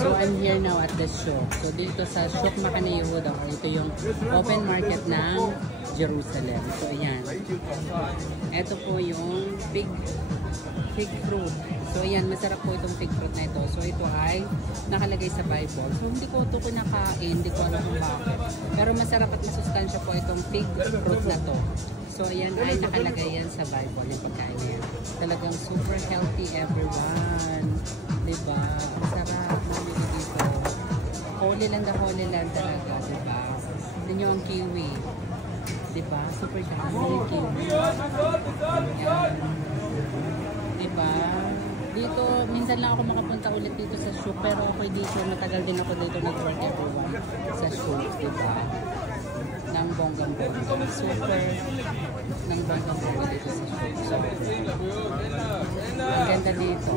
So I'm here now at the shop. So dito sa Shop Makana Yehuda, ito yung open market ng Jerusalem. So ayan. Ito po yung fig fruit. So ayan, masarap po itong fig fruit na ito. So ito ay nakalagay sa Bible. So hindi ko ito kinakain, hindi ko alam kung bakit. Pero masarap at masustansya po itong fig fruit na to. So ayan ay nakalagay yan sa Bible, yung pagkain na yan. Talagang super healthy everyone. Diba? Ang sarap. Nabili dito. Holy land talaga. Diba? Tignan nyo ang kiwi. Diba? Super dami yung kiwi. Ayan. Diba? Dito, minsan lang ako makapunta ulit dito sa shop. Pero okay dito. Matagal din ako dito nag-work everyone sa shop. Diba? Ng bonggang-bongga. Super ng bonggang-bongga dito sa shop. So, ang ganda dito.